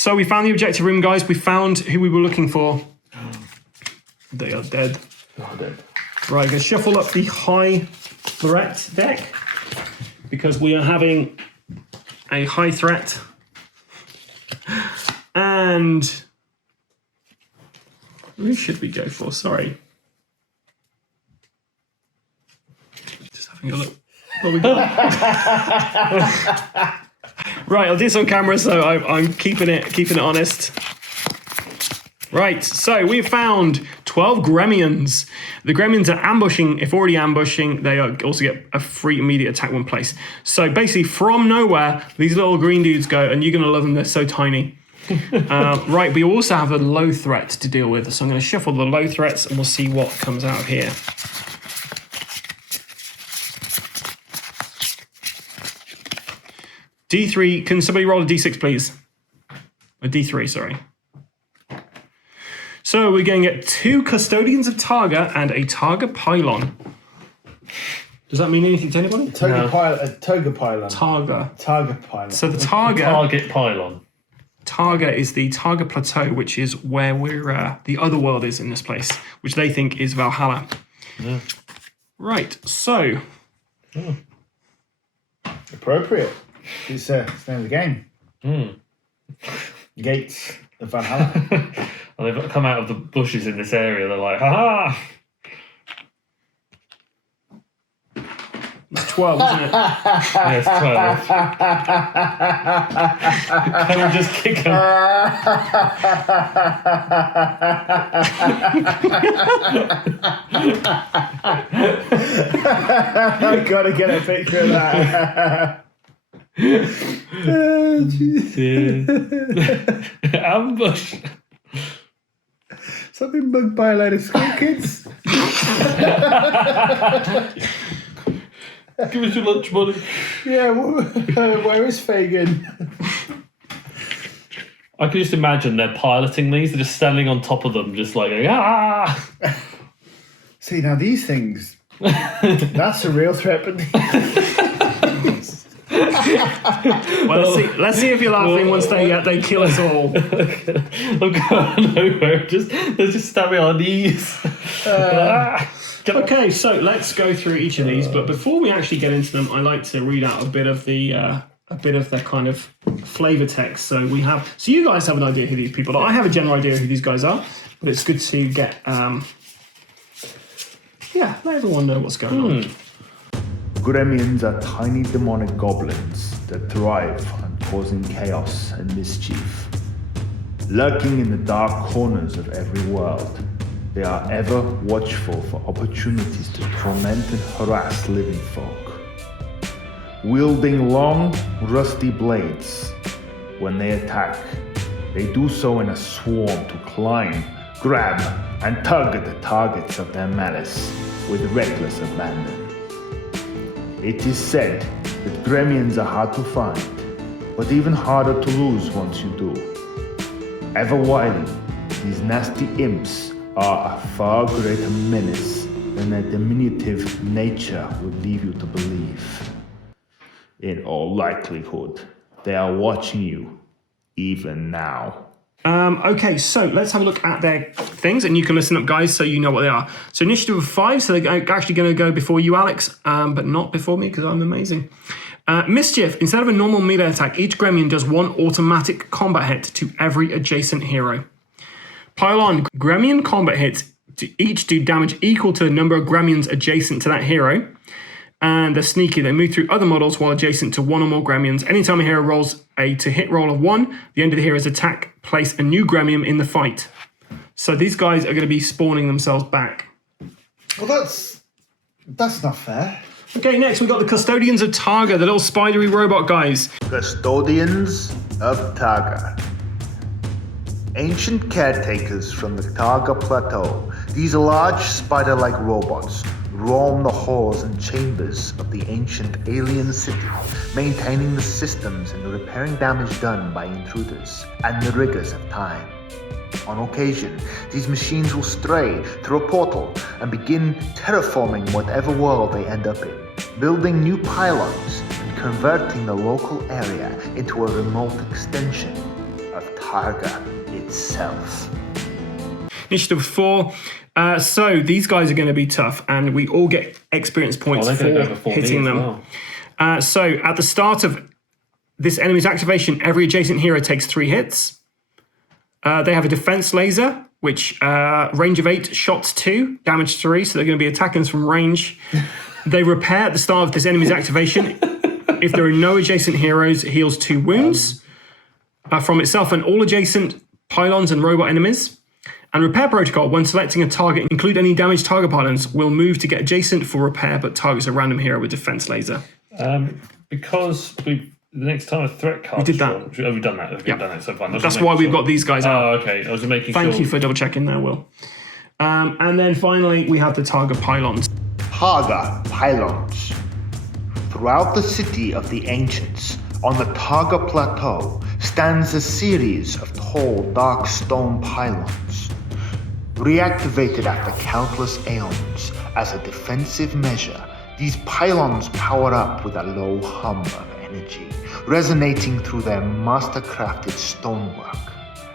So we found the objective room, guys. We found who we were looking for. They are dead. Oh, dead. Right, I'm going to shuffle up the high threat deck because we are having a high threat. And who should we go for? Sorry. Just having a look. What we got? Right, I'll do this on camera, so I'm keeping it honest. Right, so we've found 12 gremlins. The gremlins are ambushing. If already ambushing, they also get a free immediate attack one place. So basically, from nowhere, these little green dudes go, and you're going to love them. They're so tiny. Right, we also have a low threat to deal with. So I'm going to shuffle the low threats, and we'll see what comes out of here. D3, can somebody roll a D6, please? A D3, sorry. So we're going to get 2 Custodians of Targa and a Targa Pylon. Does that mean anything to anybody? Toga pylon. Targa. Targa pylon. So the Targa... Target pylon. Targa is the Targa Plateau, which is where we're the other world is in this place, which they think is Valhalla. Yeah. Right, so... Appropriate. It's the name of the game. Gates of Valhalla. And they've come out of the bushes in this area. They're like, ha-ha! It's 12, isn't it? Yes, 12. Can we just kick them? I've got to get a picture of that. Ambush. Stop being bugged by a load of school kids. Give us your lunch money. Yeah, where is Fagin? I can just imagine they're piloting these. They're just standing on top of them, just like, ah! See, now these things, that's a real threat, but... Well, let's see if you're laughing once they kill us all. I'm going nowhere. They're just standing on knees. Okay, so let's go through each of these. But before we actually get into them, I like to read out a bit of their kind of flavor text. So you guys have an idea who these people are. I have a general idea who these guys are, but it's good to get let everyone know what's going on. Gremlins are tiny demonic goblins that thrive on causing chaos and mischief. Lurking in the dark corners of every world, they are ever watchful for opportunities to torment and harass living folk. Wielding long, rusty blades, when they attack, they do so in a swarm to climb, grab, and tug at the targets of their malice with reckless abandon. It is said that gremlins are hard to find, but even harder to lose once you do. Ever wily, these nasty imps are a far greater menace than their diminutive nature would leave you to believe. In all likelihood, they are watching you, even now. Okay, so let's have a look at their things, and you can listen up, guys, so you know what they are. So initiative of 5, so they're actually going to go before you, Alex, but not before me, because I'm amazing. Mischief, instead of a normal melee attack, each gremlin does 1 automatic combat hit to every adjacent hero. Pylon, gremlin combat hits each do damage equal to the number of gremlins adjacent to that hero. And they're sneaky. They move through other models while adjacent to 1 or more gremlins. Anytime a hero rolls a to-hit roll of 1, the end of the hero's attack, place a new gremlin in the fight. So these guys are going to be spawning themselves back. Well, that's not fair. Okay, next we've got the Custodians of Targa, the little spidery robot guys. Custodians of Targa. Ancient caretakers from the Targa Plateau, these large spider-like robots roam the halls and chambers of the ancient alien city, maintaining the systems and repairing damage done by intruders and the rigors of time. On occasion, these machines will stray through a portal and begin terraforming whatever world they end up in, building new pylons and converting the local area into a remote extension of Targa itself. Initiative 4. So these guys are going to be tough, and we all get experience points they're for going to go before hitting me as them. well. So at the start of this enemy's activation, every adjacent hero takes 3 hits. They have a defense laser, which range of 8, shots 2, damage 3, so they're going to be attacking us from range. They repair at the start of this enemy's activation. If there are no adjacent heroes, it heals 2 wounds from itself and all adjacent pylons and robot enemies. And repair protocol, when selecting a target, include any damaged target pylons, will move to get adjacent for repair, but targets a random hero with defense laser. Because the next time a threat card. We did that. Oh, we've done that. We've done it so far. That's why we've got these guys out. Oh, okay. I was making Thank sure. you for double checking there, Will. And then finally, we have the target pylons. Targa pylons. Throughout the city of the ancients, on the Targa plateau, stands a series of tall, dark stone pylons. Reactivated after countless aeons as a defensive measure, these pylons power up with a low hum of energy, resonating through their master-crafted stonework.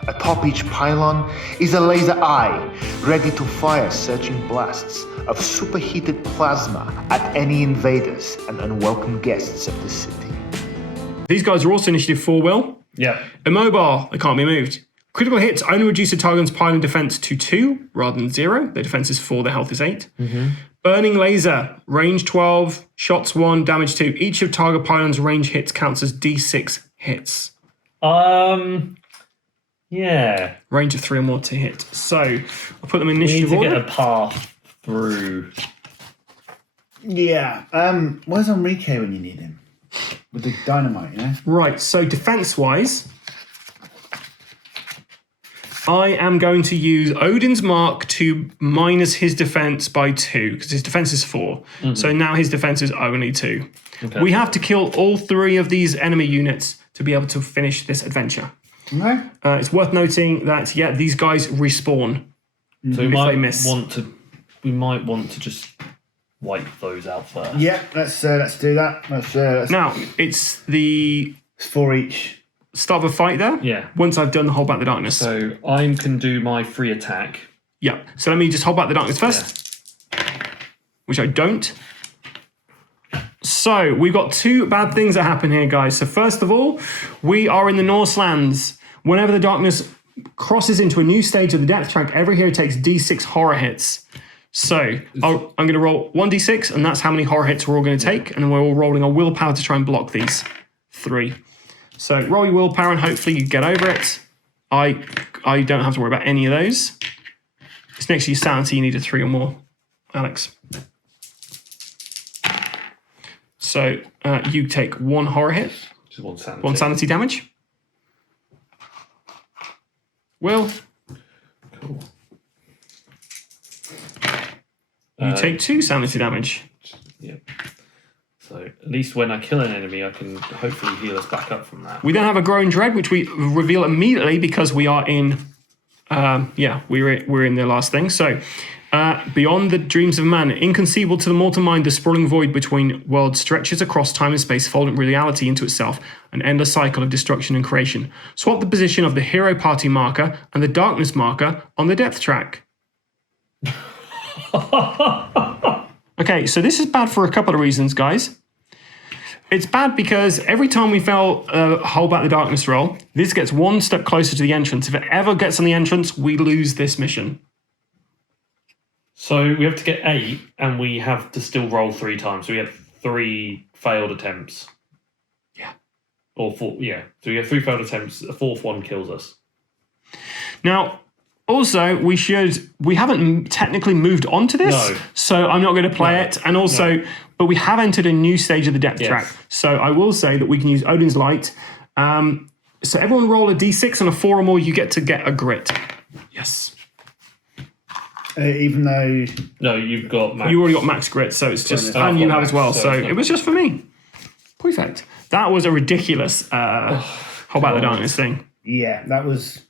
Atop each pylon is a laser eye, ready to fire searching blasts of superheated plasma at any invaders and unwelcome guests of the city. These guys are also initiative 4, Will. Yeah. Immobile, they can't be moved. Critical hits only reduce a target's pylon defense to 2 rather than 0. Their defense is 4, their health is 8. Burning laser, range 12, shots 1, damage 2. Each of target pylon's range hits counts as D6 hits. Yeah. Range of 3 or more to hit. So I'll put them in We need initiative to order. get a path through. Yeah. Where's Enrique when you need him? With the dynamite, you know? Right, so defense-wise, I am going to use Odin's Mark to minus his defense by 2, because his defense is 4. So now his defense is only 2. Okay. We have to kill all 3 of these enemy units to be able to finish this adventure. Okay. It's worth noting that, these guys respawn. So we if might they miss. want to just wipe those out first. Yeah, let's do that. Let's Now, it's the it's 4 each. start of a fight there. Yeah. Once I've done the Hold Back the Darkness. So I can do my free attack. Yeah. So let me just Hold Back the Darkness first. Which I don't. So we've got 2 bad things that happen here, guys. So first of all, we are in the Norselands. Whenever the darkness crosses into a new stage of the depth track, every hero takes D6 horror hits. So I'm going to roll 1d6, and that's how many horror hits we're all going to take. And then we're all rolling our willpower to try and block these 3. So roll your willpower, and hopefully you get over it. I don't have to worry about any of those. It's next to your sanity, you need a 3 or more, Alex. So you take 1 horror hit, Just 1 sanity. 1 sanity damage. Will, Cool. you take 2 sanity damage. Yeah. So at least when I kill an enemy, I can hopefully heal us back up from that. We then have a growing dread, which we reveal immediately because we are in, we're in the last thing. So beyond the dreams of man, inconceivable to the mortal mind, the sprawling void between worlds stretches across time and space, folding reality into itself, an endless cycle of destruction and creation. Swap the position of the hero party marker and the darkness marker on the depth track. Okay, so this is bad for a couple of reasons, guys. It's bad because every time we fail Hold Back the Darkness roll, this gets 1 step closer to the entrance. If it ever gets on the entrance, we lose this mission. So we have to get 8, and we have to still roll 3 times. So we have 3 failed attempts. Yeah. Or 4, yeah. So we have 3 failed attempts. The 4th one kills us. Now, also, we haven't technically moved on to this, No. so I'm not going to play it. And also, but we have entered a new stage of the depth track. So I will say that we can use Odin's Light. So everyone roll a d6, and a 4 or more, you get a grit. Yes. Even though... No, you've got max. You already got max grit, so it's just... I've And you got have as well, max, so so it's it was just for me. Perfect. That was a ridiculous Hold Back the Darkness thing. Yeah, that was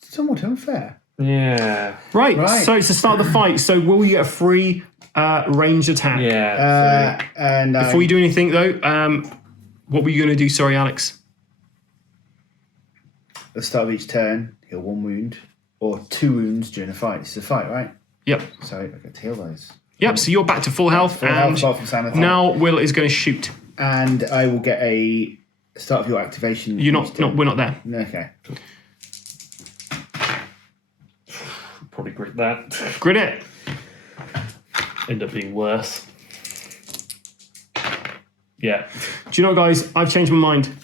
somewhat unfair. Yeah. Right, Right. so it's the start of the fight. So will you get a free ranged attack? Yeah. And Before you do anything, though, what were you going to do? Sorry, Alex. at the start of each turn, heal 1 wound, or 2 wounds during a fight. It's a fight, right? Yep. So I get to heal those. Yep, so you're back to full health, Full and health, from sanity. now Will is going to shoot. And I will get a start of your activation. You're not, we're not there. Okay. Probably grit that. Grit it. End up being worse. Yeah. Do you know what, guys? I've changed my mind.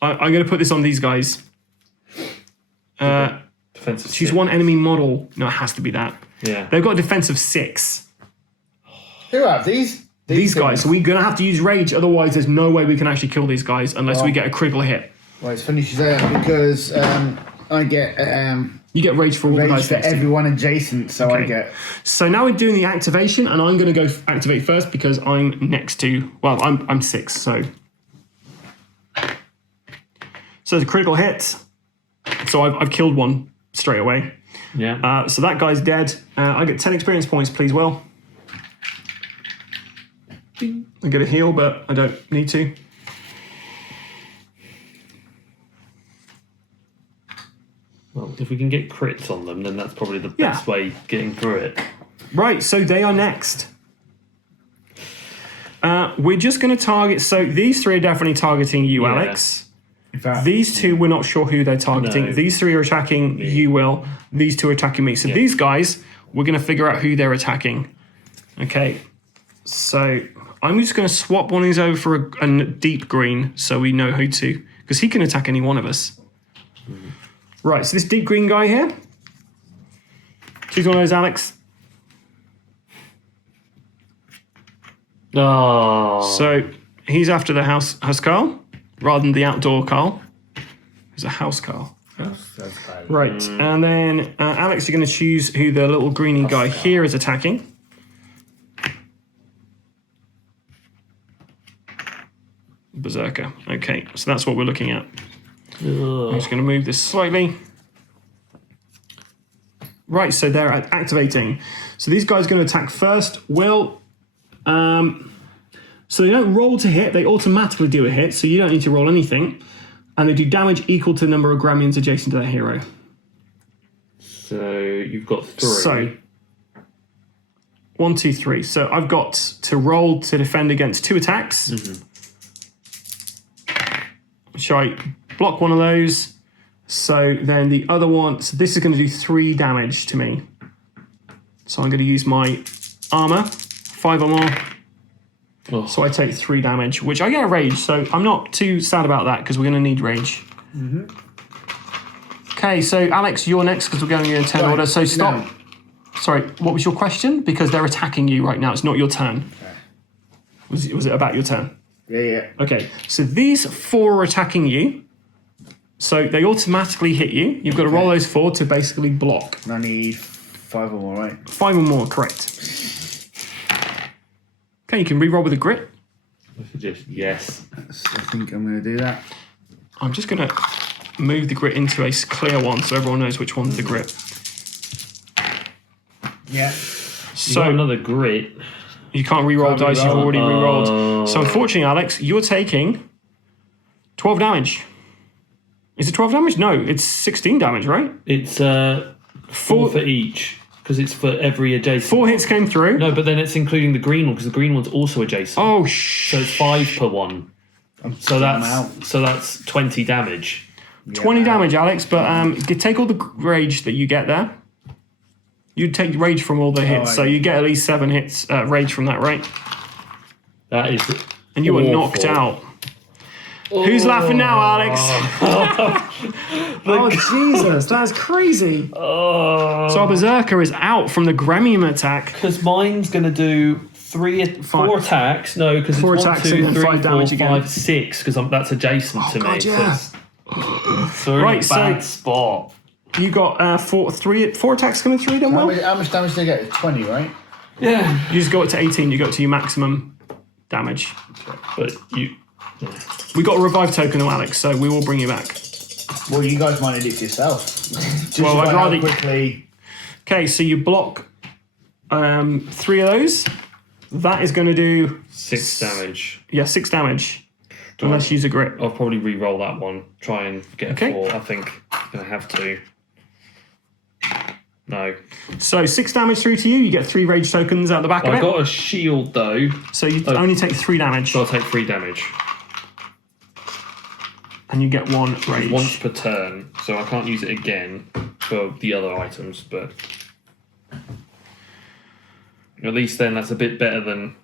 I'm going to put this on these guys. Defensive. Choose 6. one enemy model. No, it has to be that. Yeah. They've got a defense of 6. Who have these? These guys. So we're going to have to use rage. Otherwise, there's no way we can actually kill these guys unless we get a critical hit. Well, it's funny she's there because I get You get rage for all the rage guys for next to you. everyone adjacent, so I Okay. get. So now we're doing the activation, and I'm going to go activate first because I'm next to. Well, I'm 6, so. So the critical hit. So I've killed one straight away. Yeah. So that guy's dead. I get 10 experience points, please, Will. I get a heal, but I don't need to. Well, if we can get crits on them, then that's probably the best way getting through it. Right, so they are next. We're just going to target. So these 3 are definitely targeting you, Yeah. Alex. In fact, These 2, we're not sure who they're targeting. No. These 3 are attacking you, Will. These 2 are attacking me. So these guys, we're going to figure out who they're attacking. Okay, so I'm just going to swap one of these over for a deep green so we know who to, because he can attack any one of us. Right, so this deep green guy here. Choose one of those, Alex. Oh. So he's after the house Carl rather than the outdoor Carl. He's a house Carl. Right, and then Alex, you're going to choose who the little greeny guy here is attacking. Berserker. Okay, so that's what we're looking at. I'm just going to move this slightly. Right, so they're activating. So these guys are going to attack first. Will, so they don't roll to hit, they automatically do a hit, so you don't need to roll anything. And they do damage equal to the number of Gramians adjacent to their hero. So you've got 3. So, 1, 2, 3. So I've got to roll to defend against 2 attacks. Shall I block one of those? So then the other one, so this is going to do 3 damage to me. So I'm going to use my armor, 5 or more. Oh. So I take 3 damage, which I get a rage, so I'm not too sad about that because we're going to need rage. Okay, so Alex, you're next because we're going in turn order. So stop. No. Sorry, what was your question? Because they're attacking you right now. It's not your turn. Okay. Was it about your turn? Yeah. Okay, so these 4 are attacking you. So they automatically hit you. You've got to roll those 4 to basically block. And I need 5 or more, right? 5 or more, correct. Okay, you can re-roll with a grit. Yes. I think I'm going to do that. I'm just going to move the grit into a clear one so everyone knows which one's the grit. Yeah. You So got another grit. you can't re-roll Can't dice, you've re-roll. already re-rolled. So unfortunately, Alex, you're taking 12 damage. Is it 12 damage? No, it's 16 damage, right? It's 4 for each, because it's for every adjacent. 4 hits came through. No, but then it's including the green one, because the green one's also adjacent. Oh, So it's 5 per one. So I'm that's 20 damage. 20 damage, Alex, but take all the rage that you get there. You take rage from all the hits, so you get at least 7 hits rage from that, right? That is. And you were awful. knocked out. Who's laughing now, Alex? Oh, Jesus, that's crazy. So our Berserker is out from the Gremium attack. Because mine's going to do 4 attacks. No, because it's 4 1, attacks 2, and then 3, 5 damage 4, again. 5, 6, because that's adjacent to God, me. yeah. So we're in Right, a so- bad spot. You got 4 attacks coming through then, How Will? much damage do I get? 20, right? Yeah. You just go up to 18, you go to your maximum damage. But you. We got a revive token though, Alex, so we will bring you back. Well, you guys might need it yourself. Just Well, I'd about how rather- quickly. Okay, so you block 3 of those. That is going to do 6 damage. 6 damage. Unless you use a grit. I'll probably re-roll that one. Try and get Okay. a 4. I think I'm going to have to. No. So 6 damage through to you. You get 3 rage tokens out the back of I it. got a shield though. So you only take 3 damage. So I'll take 3 damage. And you get 1 rage. Once per turn. So I can't use it again for the other items, but at least then that's a bit better than...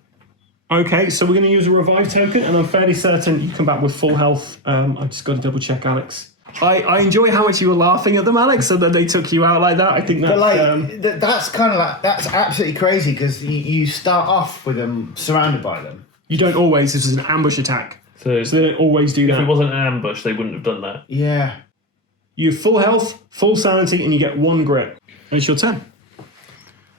Okay, so we're going to use a revive token, and I'm fairly certain you come back with full health. I've just got to double check, Alex. I enjoy how much you were laughing at them, Alex, so that they took you out like that. I think that's... But like, that's kind of like, that's absolutely crazy because you start off with them surrounded by them. You don't always. This is an ambush attack. So they don't always do If that. it wasn't an ambush, they wouldn't have done that. Yeah. You have full health, full sanity, and you get 1 grit. And it's your turn.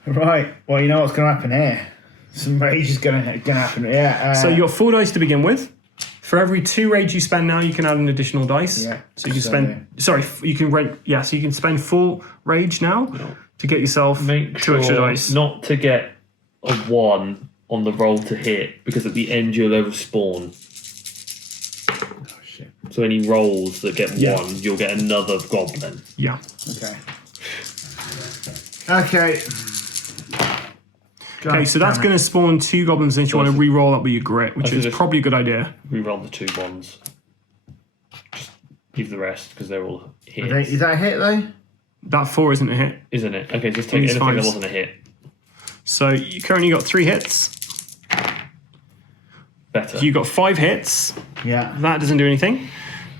Right. Well, you know what's going to happen here. Some rage is going to happen. Yeah. So you got 4 dice to begin with. For every 2 rage you spend now, you can add an additional dice. Yeah. So you can spend... Sorry, you can rent... Yeah, so you can spend 4 rage now to get yourself Make 2 extra sure dice. not to get a 1 on the roll to hit, because at the end you'll overspawn. Oh, shit. So any rolls that get 1, you'll get another goblin. Yeah. Okay. Okay, so that's going to spawn 2 goblins, and if you want to re-roll that with your grit, which is probably a good idea. Re-roll the 2 ones. Just leave the rest, because they're all hits. Is that a hit though? That 4 isn't a hit. Isn't it? Okay, just take These anything that fives. wasn't a hit. So you currently got 3 hits. Better. You got 5 hits. Yeah. That doesn't do anything.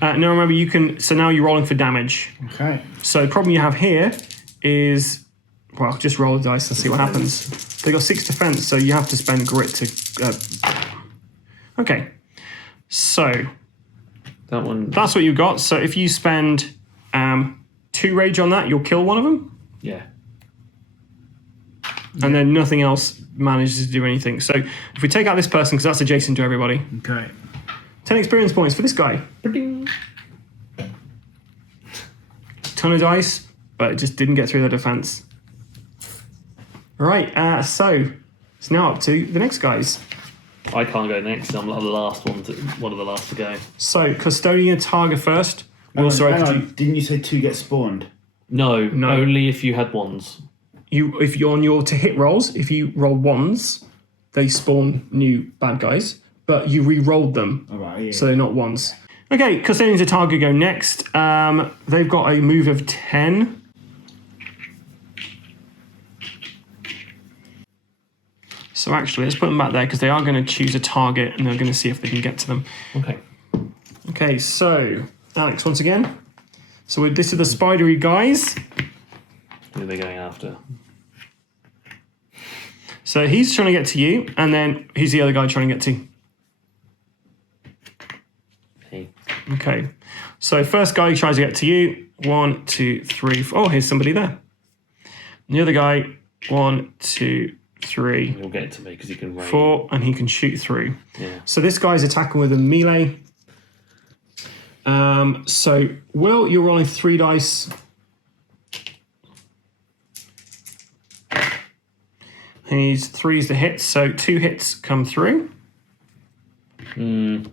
Now remember, you can... So now you're rolling for damage. Okay. So the problem you have here is... Well, just roll the dice and see what happens. They got 6 defense, so you have to spend grit to... Okay. So That one. that's what you got. So if you spend 2 rage on that, you'll kill one of them. Yeah. And then nothing else manages to do anything. So if we take out this person, because that's adjacent to everybody, Okay. 10 experience points for this guy. Ton of dice, but it just didn't get through the defense. All right, so it's now up to the next guys. I can't go next. I'm like the last one of the last to go. So custodian target first. We also Hang have to on. Didn't you say 2 get spawned? No, No. only if you had ones. if you're on your to hit rolls, if you roll 1s, they spawn new bad guys, but you re-rolled them, All right. Yeah. so they're not 1s. Okay, custodians of target go next. They've got a move of 10. So actually, let's put them back there because they are going to choose a target and they're going to see if they can get to them. Okay. Okay, so Alex, once again. So this is the spidery guys. Who are they going after? So he's trying to get to you, and then who's the other guy trying to get to? Hey. Okay, so first guy tries to get to you. 1, 2, 3, 4. Oh, here's somebody there. And the other guy, 1, 2, 3, He'll get to me because he can range. 4, and he can shoot through. Yeah. So this guy's attacking with a melee. So Will, you're rolling 3 dice. He's 3's the hit, so 2 hits come through. Mm.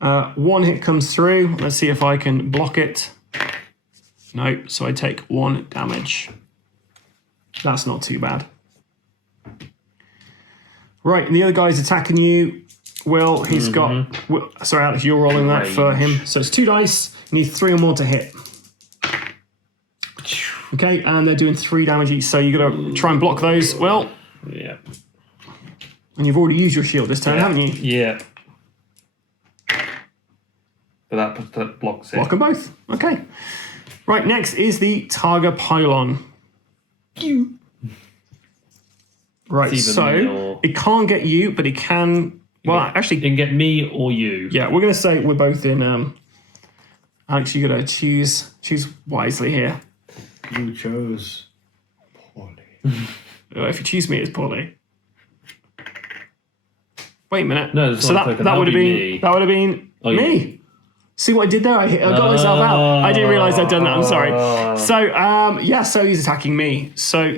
1 hit comes through. Let's see if I can block it. No, so I take 1 damage. That's not too bad. Right, and the other guy's attacking you. Will, he's got... Will, sorry, Alex, you're rolling that for him. So it's 2 dice. You need 3 or more to hit. Okay, and they're doing 3 damage each, so you got to try and block those. Well, Yeah. and you've already used your shield this turn, haven't you? Yeah. But that blocks it. Block them both. Okay. Right, next is the Targa Pylon. Right, It's either so me or- it can't get you, but it can... Well, You actually, can get me or you. yeah, we're going to say we're both in... Alex, you got to choose wisely here. You chose poorly. If you choose me, it's poorly. Wait a minute. No, it's so not a that token. would have That'll be been me. That would have been Oh, me. yeah. See what I did there? I got myself out. I didn't realise I'd done that. I'm sorry. So yeah, so he's attacking me. So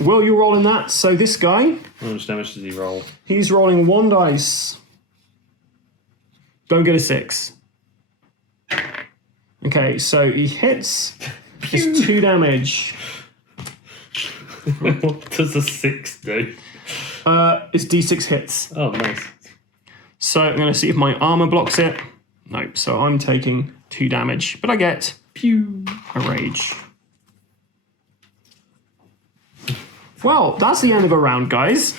Will, you're rolling that. So this guy, How much damage does he roll? he's rolling 1 dice. Don't get a 6. Okay, so he hits. It's 2 damage. What does a 6 do? It's D6 hits. Oh, nice. So I'm going to see if my armor blocks it. Nope. So I'm taking 2 damage, but I get Pew. a rage. Well, that's the end of a round, guys.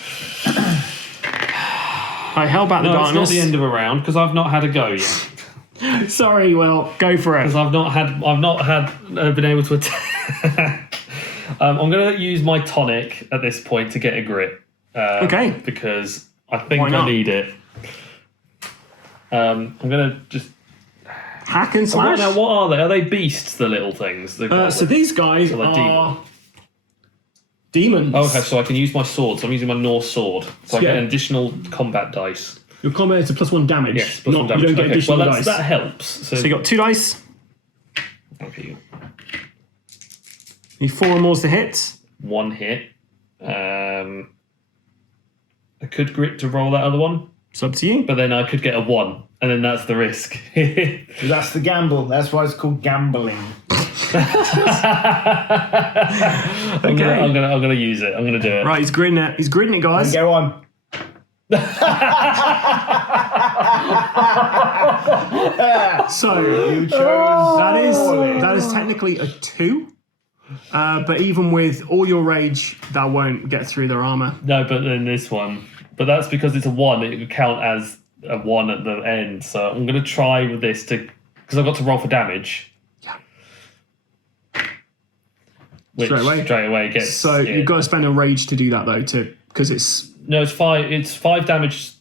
I held back the No, darkness. it's not the end of a round because I've not had a go yet. Sorry, Will. Go for it. Because I've not been able to attack. I'm going to use my tonic at this point to get a grit. Okay. Because I think Why not? I need it. I'm going to just... Hack and slash. Now, what are they? Are they beasts, the little things? So these guys So they're are demons. Okay, so I can use my sword. So I'm using my Norse sword. So I Yeah. get an additional combat dice. Your combat is a +1 damage. Yes, plus one damage. You don't get Okay, additional well, dice. that helps. So So you got 2 dice. okay, Need 4 or more to hit. 1 hit. I could grit to roll that other one, It's up to you. but then I could get a 1, and then that's the risk. That's the gamble. That's why it's called gambling. I'm gonna use it. I'm gonna do it. Right, he's gritting it. He's gritting it, guys. Go on. So You chose. that is technically a 2. But even with all your rage, that won't get through their armor. No, but then this one. But that's because it's a 1. It would count as a 1 at the end. So I'm gonna try with this because I've got to roll for damage. Yeah. Which Straight away. gets. So you've got to spend a rage to do that though, because it's No, it's 5. It's 5 damage.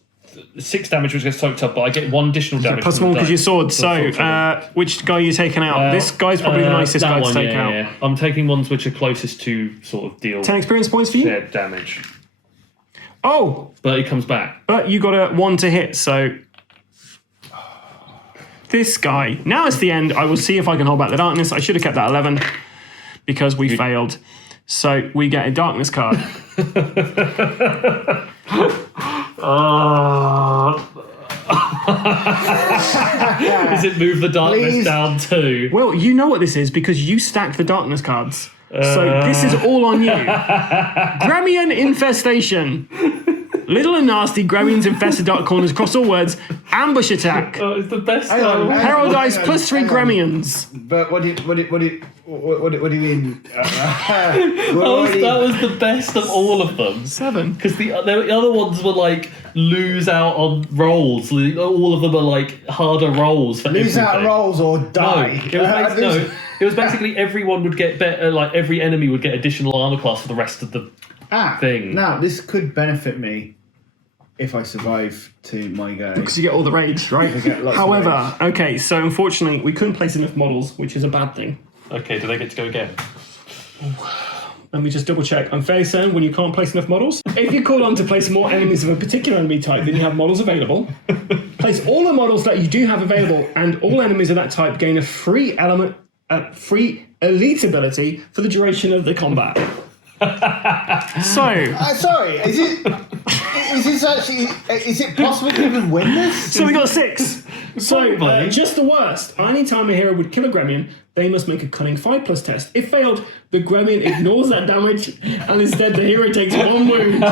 6 damage which gets soaked up, but I get 1 additional damage. plus from 1 the because your dice. sword. The So which guy are you taking out? This guy's probably the nicest that guy one, to take yeah, out. yeah. I'm taking ones which are closest to sort of deal 10 experience points for you. shared damage. Oh, But it comes back. but you got a 1 to hit. So this guy. Now it's the end. I will see if I can hold back the darkness. I should have kept that 11 because we failed. So we get a darkness card. Does it move the darkness Please. down too? Well, you know what this is because you stacked the darkness cards. So this is all on you. Gremlin infestation. Little and nasty gremlins infest the dark corners across all words. Ambush attack. Oh, it's the best Hang on, one. hang on. Peril dice hang on, plus 3 hang on. gremlins. But what do you mean? That was the best of all of them. 7. Because the other ones were like lose out on rolls. All of them are like harder rolls for Lose out everything. rolls or No, die. it was basically everyone would get better. Like every enemy would get additional armor class for the rest of the thing. Now this could benefit me if I survive to my go. Because you get all the rage, right? get lots of However, okay, so unfortunately we couldn't place enough models, which is a bad thing. Okay, do they get to go again? Let me just double check. I'm fairly certain when you can't place enough models. If you're called on to place more enemies of a particular enemy type than you have models available, place all the models that you do have available, and all enemies of that type gain a free elite ability for the duration of the combat. So Sorry, is it possible to even win this? we got 6. So Probably. just the worst. Anytime a hero would kill a gremlin, they must make a cunning 5+ test. If failed, the gremlin ignores that damage, and instead the hero takes 1 wound,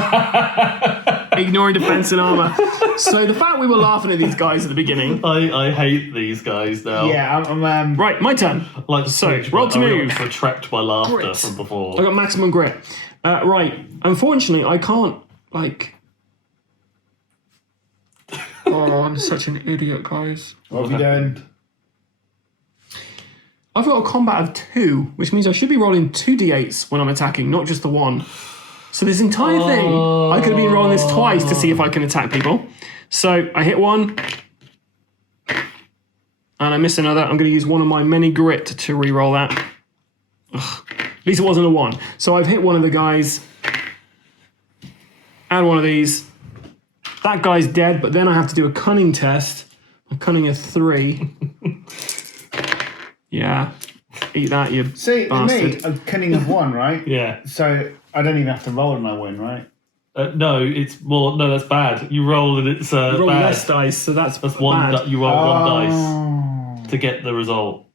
ignoring defense and armor. So the fact we were laughing at these guys at the beginning. I hate these guys now. Yeah, I'm Right, my turn. Like So, roll to move. Retract my laughter Grit. from before. I got maximum grit. Right, unfortunately, I can't Oh, I'm such an idiot, guys. What have you done? I've got a combat of 2, which means I should be rolling 2d8s when I'm attacking, not just the 1. So this entire thing, I could have been rolling this twice to see if I can attack people. So I hit 1, and I miss another. I'm going to use one of my many grit to re-roll that. Ugh. At least it wasn't a 1. So I've hit one of the guys, add one of these. That guy's dead, but then I have to do a cunning test. A cunning of 3. Yeah. Eat that, you See, bastard. with me, a cunning of 1, right? Yeah. So I don't even have to roll and I win, right? No, it's more. No, that's bad. You roll and it's You roll bad. less dice, so that's one. bad. You roll one dice Oh. to get the result.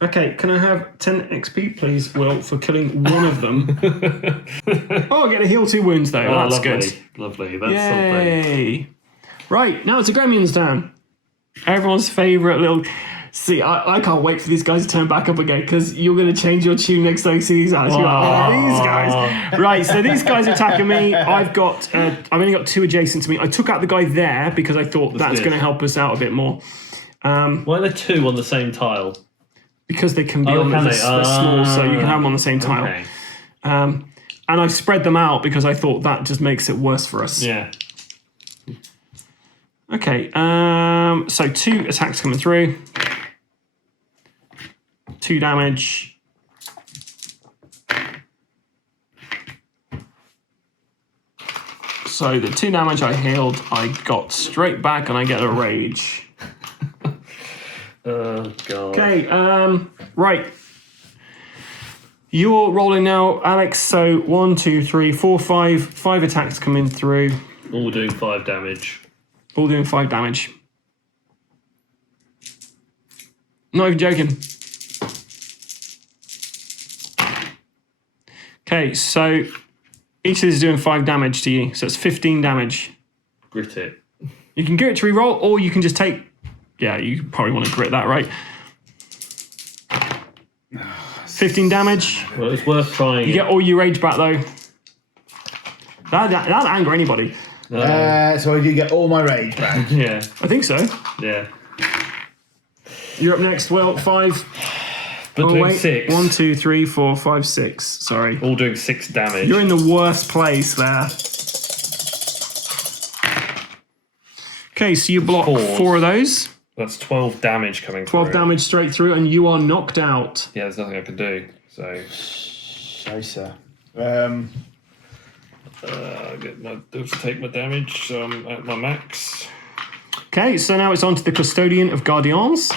Okay, can I have 10 XP, please, Will, for killing one of them? Oh, I get to heal 2 wounds, though. Oh, That's lovely, good. lovely. That's something. Yay! Right, now it's a Gremlin's turn. Everyone's favourite little... See, I can't wait for these guys to turn back up again, because you're going to change your tune next time you see these guys. You're like, oh, these guys. Right, so these guys are attacking me. I've only got 2 adjacent to me. I took out the guy there because I thought that's good. going to help us out a bit more. Why are there 2 on the same tile? Because they can be Oh, on can they're they? small, so you can have them on the same tile. Okay. And I spread them out because I thought that just makes it worse for us. Yeah. Okay, so 2 attacks coming through. 2 damage. So the 2 damage I healed, I got straight back and I get a rage. Oh, God. Okay, right. You're rolling now, Alex. So 1, 2, 3, 4, 5. 5 attacks coming through. All doing 5 damage. All doing 5 damage. Not even joking. Okay, so each of these is doing 5 damage to you. So it's 15 damage. Grit it. You can grit to reroll, or you can just take... Yeah, you probably want to grit that, right? 15 damage. Well, it's worth trying. You get all your rage back, though. That'll anger anybody. So I do get all my rage back. Yeah. I think so. Yeah. You're up next, Will. 5. But doing 6. 1, 2, 3, 4, 5, 6. Sorry. All doing 6 damage. You're in the worst place there. Okay, so you block 4 of those. That's 12 damage coming 12 through. damage straight through, and you are knocked out. Yeah, there's nothing I can do. So, Sir. just take my damage. So I'm at my max. Okay, so now it's on to the Custodian of Guardians.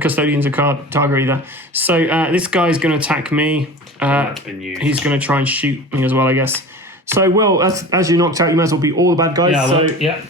Custodian's a target either. So this guy's going to attack me. That's been used. He's going to try and shoot me as well, I guess. So, Will, as you're knocked out, you might as well be all the bad guys. Yeah, so, well, yeah.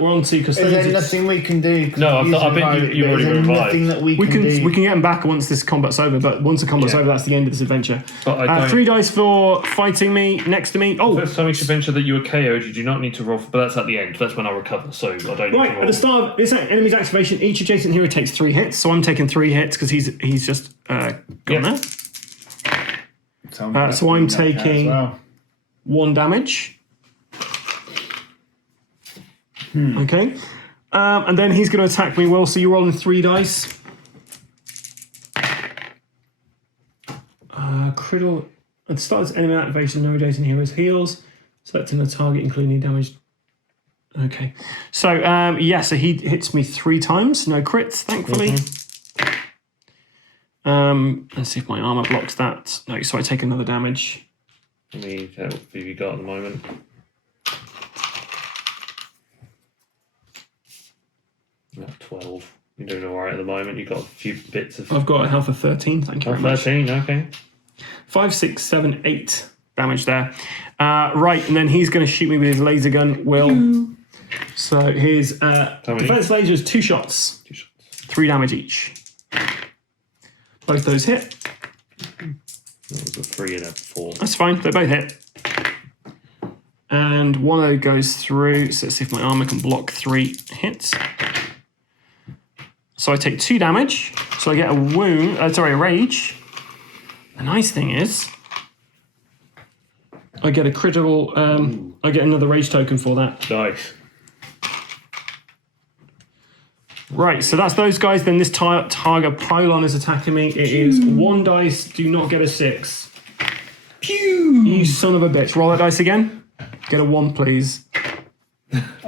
we're on to Is Custodians. there nothing we can do? No, I bet you've already revived. Nothing that we We can do. can get him back once this combat's over, but once the combat's Yeah. over, that's the end of this adventure. But I don't- 3 dice for fighting me next to me. Oh, First time each adventure that you were KO'd, you do not need to roll, but that's at the end. That's when I recover, so I don't need right, to roll. at the start of this enemy's activation, each adjacent hero takes 3 hits, so I'm taking 3 hits because he's just gone there. So I'm taking 1 damage. Okay. And then he's going to attack me, Will, so you're rolling 3 dice. Critical. At the start of this enemy activation, no adjacent heroes heals. Selecting a target, including damage. Okay. So, so he hits me 3 times. No crits, thankfully. Let's see if my armor blocks that. No, so I take another damage. How many health have you got at the moment? You have 12. You're doing alright at the moment. You've got a few bits of... I've got a health of 13, thank you very much. 13, okay. 5, 6, 7, 8 damage there. Right, and then he's going to shoot me with his laser gun, Will. So his defense laser is 2 shots. 2 shots. 3 damage each. Both those hit. That was a 3 and a 4. That's fine, they both hit. And one of those goes through, so let's see if my armor can block 3 hits. So I take 2 damage, so I get a wound, a rage. The nice thing is, I get a critical, I get another rage token for that. Nice. Right, so that's those guys. Then this target pylon is attacking me. It is 1 dice, do not get a 6. Pew! You son of a bitch. Roll that dice again. Get a 1, please.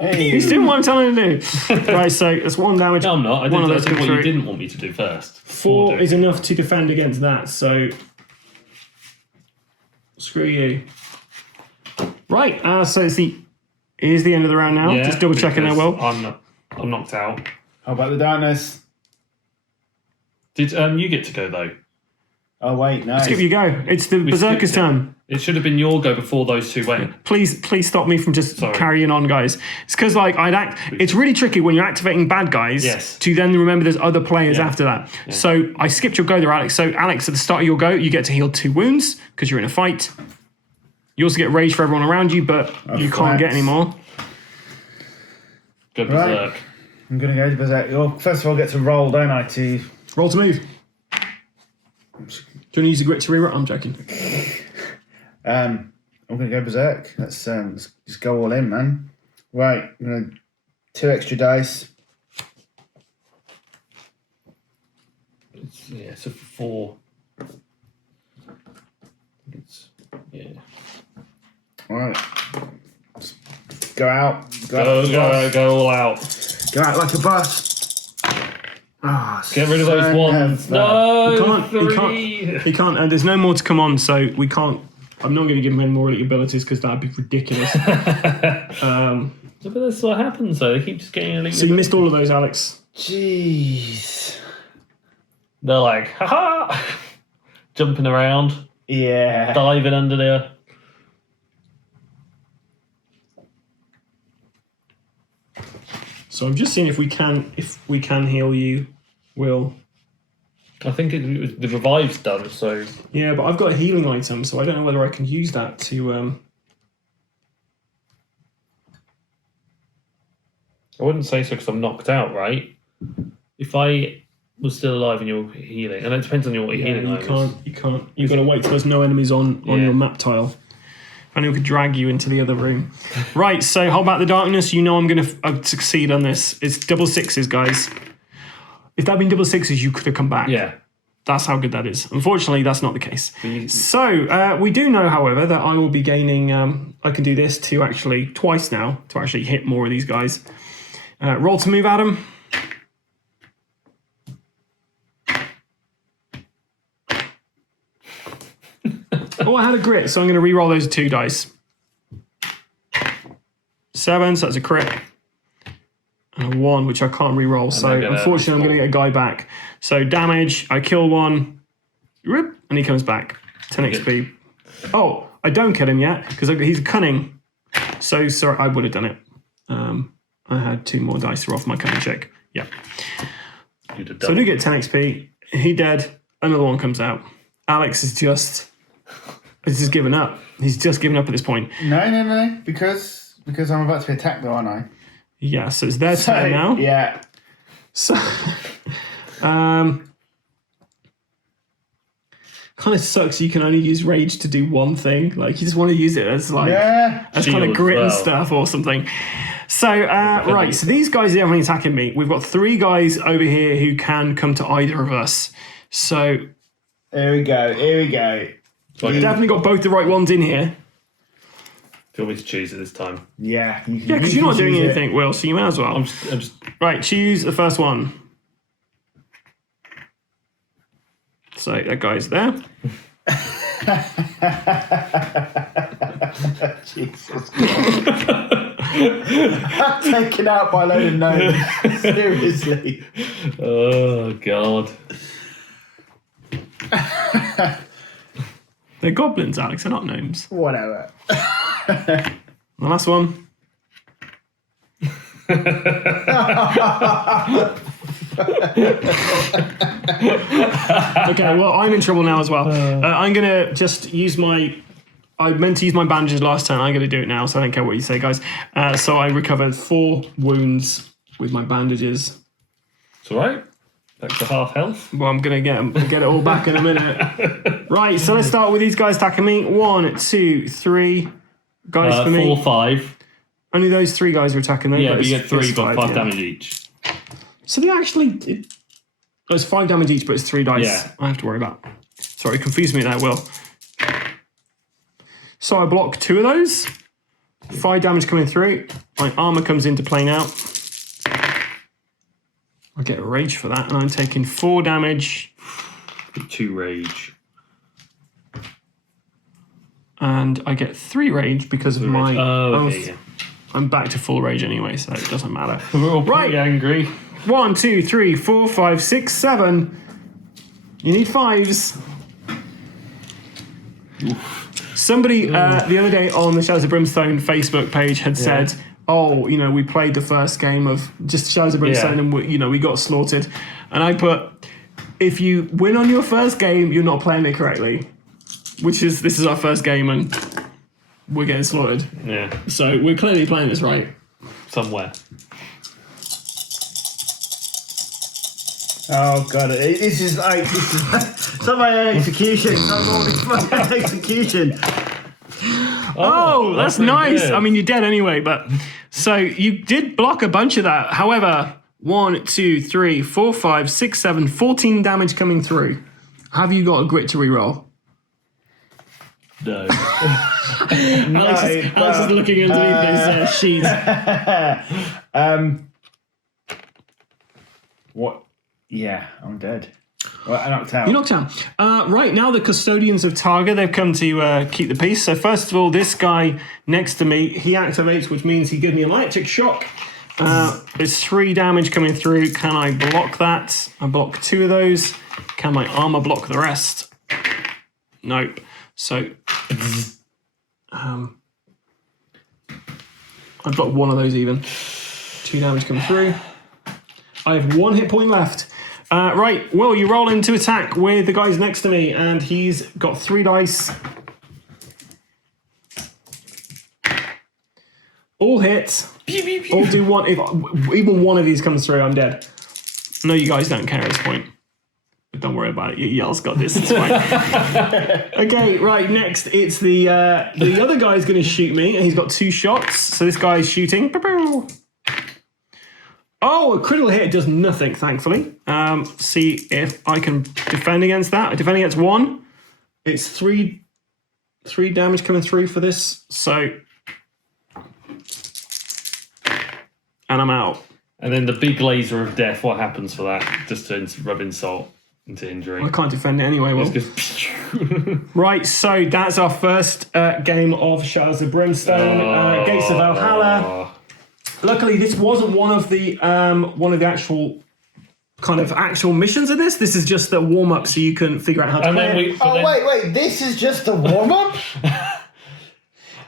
He's doing what I'm telling him to do. Right, so it's 1 damage. No, I'm not. I One of did those what come you through. didn't want me to do first. 4 is enough to defend against that, so screw you. Right, so here's the end of the round now. Yeah, just double checking there, because Will. I'm knocked out. How about the darkness? Did you get to go though? Oh wait, no. Let's give you a go. It's the Berserker's skipped it. turn. It should have been your go before those two went. Please stop me from just Sorry. carrying on, guys. It's because it's really tricky when you're activating bad guys to then remember there's other players after that. Yeah. So I skipped your go there, Alex. So Alex, at the start of your go, you get to heal 2 wounds because you're in a fight. You also get rage for everyone around you, but you can't get any more. Go berserk. Right. I'm going to go to berserk. Well, first of all, I get to roll, don't I? Roll to move. Do you want to use the grit to reroll? I'm joking. I'm going to go berserk. Let's just go all in, man. Right, I'm going to 2 extra dice. It's a 4. All right. Just go out. Go all out. Go out like a bus. Get rid of those ones. No, he can't. There's no more to come on, so we can't. I'm not going to give him any more elite abilities because that'd be ridiculous. But that's what happens, though. They keep just getting elite. So you missed all of those, Alex. Jeez. They're like, ha! Jumping around, Yeah. diving under there. So I'm just seeing if we can heal you, Will. I think the revive's done, so... Yeah, but I've got a healing item, so I don't know whether I can use that to... I wouldn't say so because I'm knocked out, right? If I was still alive and you're healing, and it depends on your healing items. You can't. You've got to wait till there's no enemies on your map tile. If anyone could drag you into the other room. Right, so hold back the darkness. You know I'm going to succeed on this. It's double 6s, guys. If that had been double 6s, you could have come back. Yeah. That's how good that is. Unfortunately, that's not the case. So, we do know, however, that I will be gaining... I can do this to actually... Twice now, to actually hit more of these guys. Roll to move, Adam. Oh, I had a grit, so I'm going to re-roll those 2 dice. 7, so that's a crit. And a 1, which I can't re-roll. So unfortunately, I'm going to get a guy back. So damage, I kill 1, and he comes back. 10 XP. Oh, I don't kill him yet, because he's cunning. So, sorry, I would have done it. I had 2 more dice to roll for my cunning check. Yeah. So I do get 10 XP. He dead. Another one comes out. Alex is just given up. He's just given up at this point. No. Because I'm about to be attacked, though, aren't I? Yeah, so it's their turn now. Yeah. So, kind of sucks you can only use rage to do one thing. Like, you just want to use it as, like, as kind of grit and stuff or something. So, right, so these guys are definitely attacking me. We've got 3 guys over here who can come to either of us. So... Here we go. We've definitely got both the right ones in here. Feel me to choose it this time. Yeah. Because you're not doing anything, Will, so you may as well. I'm just... Right, choose the first one. So that guy's there. Jesus Christ. I'm taken out by a load of gnomes. Seriously. Oh, God. They're goblins, Alex. They're not gnomes. Whatever. The last one. Okay, well, I'm in trouble now as well. I'm going to just use my... I meant to use my bandages last turn. I'm going to do it now, so I don't care what you say, guys. So I recovered 4 wounds with my bandages. It's all right. Back to half health. Well, I'm going to get it all back in a minute. Right, so let's start with these guys attacking me. 1, 2, 3 guys for me. 4, 5. Only those 3 guys are attacking them. Yeah, but you get 3, but 5 damage each. So they actually... It's 5 damage each, but it's 3 dice I have to worry about. Sorry, confused me there, Will. So I block 2 of those. 5 damage coming through. My armor comes into play now. I get a rage for that, and I'm taking 4 damage. 2 rage. And I get 3 rage because of my oath. Okay, yeah. I'm back to full rage anyway, so it doesn't matter. We're all pretty angry. 1, 2, 3, 4, 5, 6, 7. You need 5s. Somebody the other day on the Shadows of Brimstone Facebook page had said, "Oh, we played the first game of just Shadows of Brimstone, and we got slaughtered." And I put, "If you win on your first game, you're not playing it correctly." This is our first game, and we're getting slaughtered. Yeah. So we're clearly playing this right. Somewhere. Oh god, this is it's not my own execution. It's not my own execution. Oh, that's nice. Good. I mean, you're dead anyway, but so you did block a bunch of that. However, 1, 2, 3, 4, 5, 6, 7, 14 damage coming through. Have you got a grit to reroll? No. Alex is looking underneath his sheet. What? Yeah, I'm dead. Well, I knocked out. You knocked out. Right, now the custodians of Targa, they've come to keep the peace. So first of all, this guy next to me, he activates, which means he gives me an electric shock. There's 3 damage coming through. Can I block that? I block 2 of those. Can my armor block the rest? Nope. So I blocked 1 of those even. 2 damage coming through. I have 1 hit point left. Right, Will, you roll into attack with the guys next to me, and he's got 3 dice. All hit. All do 1. If even 1 of these comes through, I'm dead. No, you guys don't care at this point. But don't worry about it. Y'all's got this. It's fine. Okay, right. Next, it's the other guy's going to shoot me, and he's got 2 shots. So this guy's shooting. Oh, a critical hit does nothing, thankfully. See if I can defend against that. I defend against 1. It's 3 damage coming through for this. So, and I'm out. And then the big laser of death, what happens for that? Just to rub insult into injury. I can't defend it anyway, Will. Just Right, so that's our first game of Shadows of Brimstone, Gates of Valhalla. Luckily, this wasn't one of the actual missions in this. This is just the warm up, so you can figure out how to play it. Wait! This is just the warm up.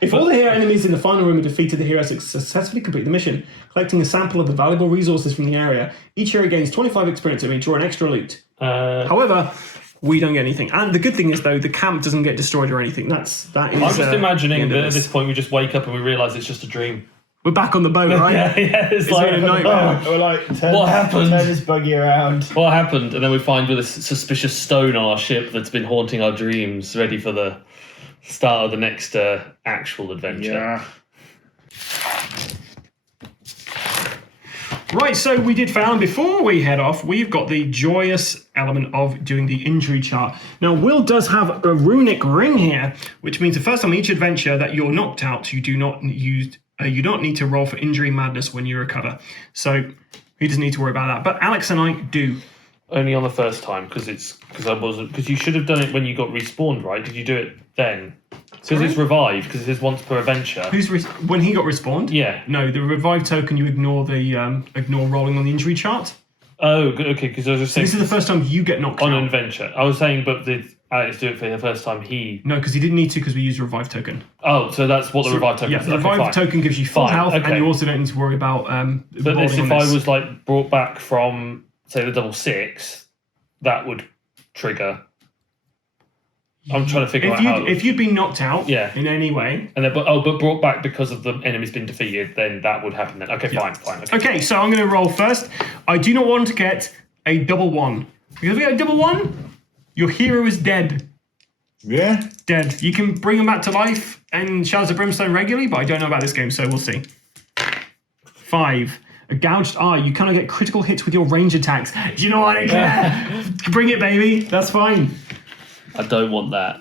If all the hero enemies in the final room are defeated, the hero successfully complete the mission, collecting a sample of the valuable resources from the area. Each hero gains 25 experience and may draw an extra loot. However, we don't get anything. And the good thing is, though, the camp doesn't get destroyed or anything. That is. I'm just imagining that at this point we just wake up and we realise it's just a dream. We're back on the boat, right? yeah, it's like a nightmare. We're like, what happened? Turn this buggy around. What happened? And then we find with this suspicious stone on our ship that's been haunting our dreams, ready for the start of the next actual adventure. Yeah. Right, so we did fail, and before we head off, we've got the joyous element of doing the injury chart. Now, Will does have a runic ring here, which means the first time each adventure that you're knocked out, you do not use. You don't need to roll for injury madness when you recover. So he doesn't need to worry about that. But Alex and I do. Only on the first time, because you should have done it when you got respawned, right? Did you do it then? Because it's revived, because it says once per adventure. When he got respawned? Yeah. No, the revive token, you ignore the ignore rolling on the injury chart. Oh, good. Okay, because I was just saying. This is the first time you get knocked out. On an adventure. I was saying, but did Alex do it for the first time No, because he didn't need to, because we used a revive token. Oh, so that's what the revive token is. Yeah, the revive token gives you full health, okay. and you also don't need to worry about But this, if I was like brought back from, say, the double 6, that would trigger. I'm trying to figure out how. If you'd been knocked out in any way. And then, but brought back because of the enemy's been defeated, then that would happen then. Okay, fine. Okay, so I'm going to roll first. I do not want to get a double 1. Because if we get a double 1, your hero is dead. Yeah? Dead. You can bring him back to life in Shadows of Brimstone regularly, but I don't know about this game, so we'll see. 5. A gouged eye. You kind of get critical hits with your range attacks. Do you know what I care? Bring it, baby. That's fine. I don't want that.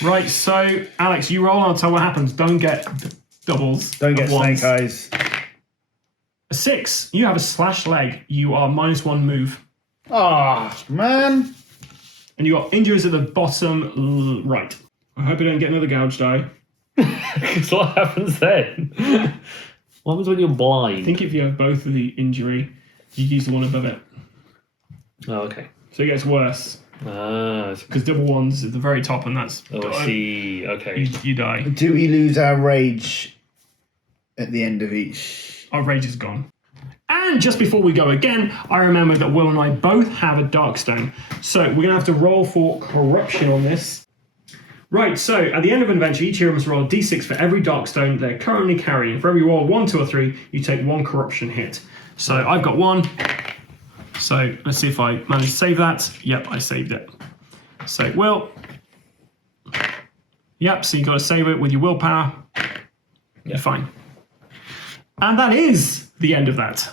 Right, so Alex, you roll. I'll tell what happens. Don't get doubles. Don't get snake eyes. A 6. You have a slash leg. You are -1 move. Oh, man. And you got injuries at the bottom right. I hope I don't get another gouged eye. Because what happens then? What happens when you're blind? I think if you have both of the injury, you use the one above it. Oh, okay. So it gets worse. Because double ones at the very top, and that's I see. Okay. you die. Do we lose our rage at the end of each? Our rage is gone. And just before we go again, I remember that Will and I both have a Darkstone. So we're going to have to roll for corruption on this. Right, so at the end of an adventure, each hero must roll a d6 for every Darkstone they're currently carrying. For every roll, 1, 2, or 3, you take 1 corruption hit. So I've got 1. So let's see if I manage to save that. Yep, I saved it. So Will. Yep, so you got to save it with your willpower. You're fine. And that is the end of that.